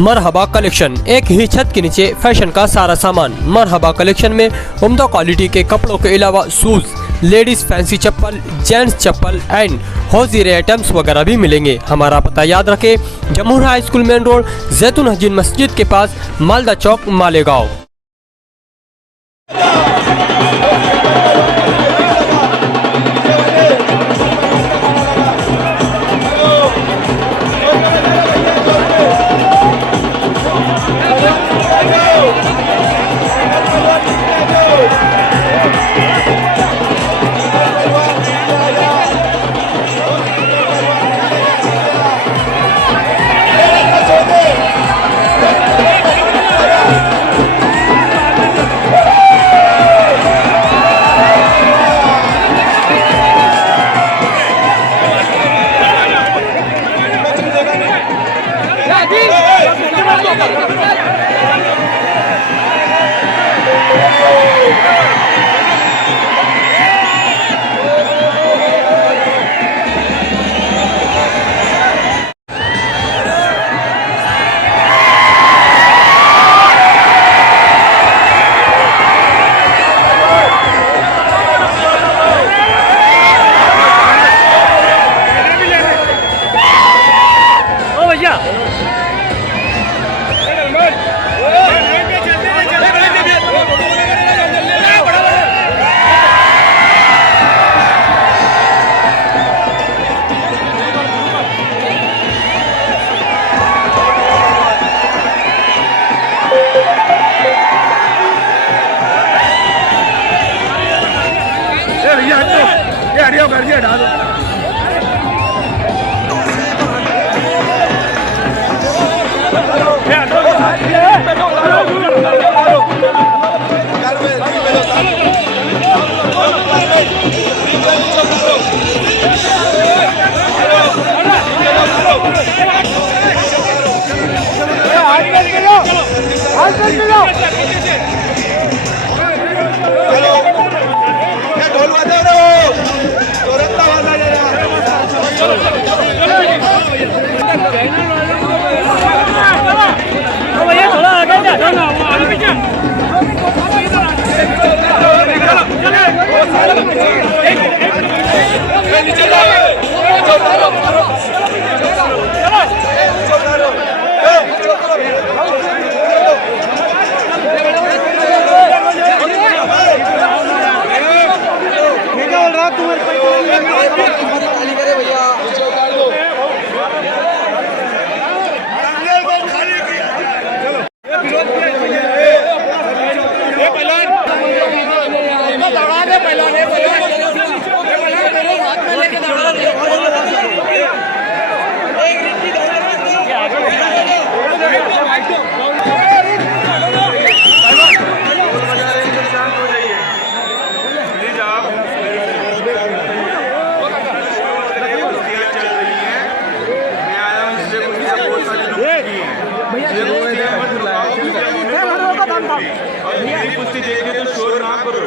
मरहबा collection, एक ही छत के नीचे फैशन का सारा सामान। मरहबा कलेक्शन में उम्दा क्वालिटी के कपड़ों के अलावा शूज, लेडीज फैंसी चप्पल, जेंट्स चप्पल एंड हौजीरे आइटम्स वगैरह भी मिलेंगे। हमारा पता याद रखें, Jamhoor high school main road, जैतून हजीन मस्जिद के पास, मालदा चौक, मालेगांव। हटियो कर दिया हटा दो। कुश्ती देखिए तो शोर ना करो,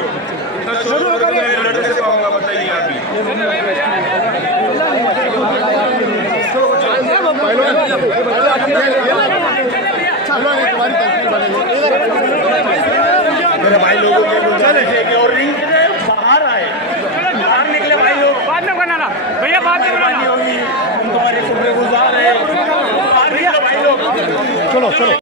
इतना शोर करो तो मैं लड़ कैसे पाऊंगा बताइए आप ही। मेरे भाई लोगों के गुजारिश है कि और रिंग बाहर आए, बाहर निकले भाई लोग, बाद में बनाना भैया, बाद में बनानी होगी, तुम्हारे शुक्रगुजार है, बाहर निकले भाई लोग। चलो चलो।